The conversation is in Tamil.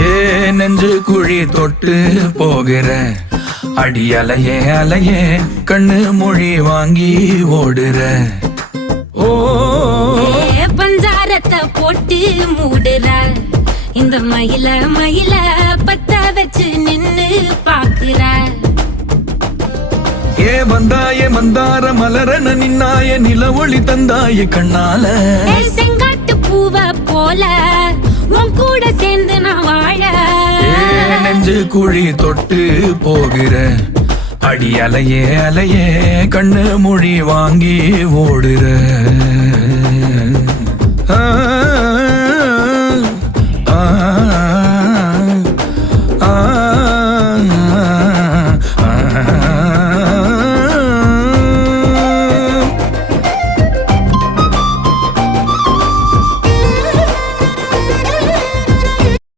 ஏ நெஞ்சு குழி தொட்டு போகிற அடி அலையே அலையே கண்ணு மொழி வாங்கி ஓடுற. ஓ பஞ்சாரத்தை போட்டு மூடுற இந்த மயில மயில பத்த வச்சு நின்னு பாக்குற. ஏ வந்தாய மந்தார மலரன நின்னாய நில ஒளி தந்தாய கண்ணால. செங்காட்டு பூவ போல உன் கூட சேர்ந்து நான் வாழ. நெஞ்சு குழி தொட்டு போகிற அடி அலையே அலையே கண்ணு மொழி வாங்கி ஓடுற. ஆ ஆ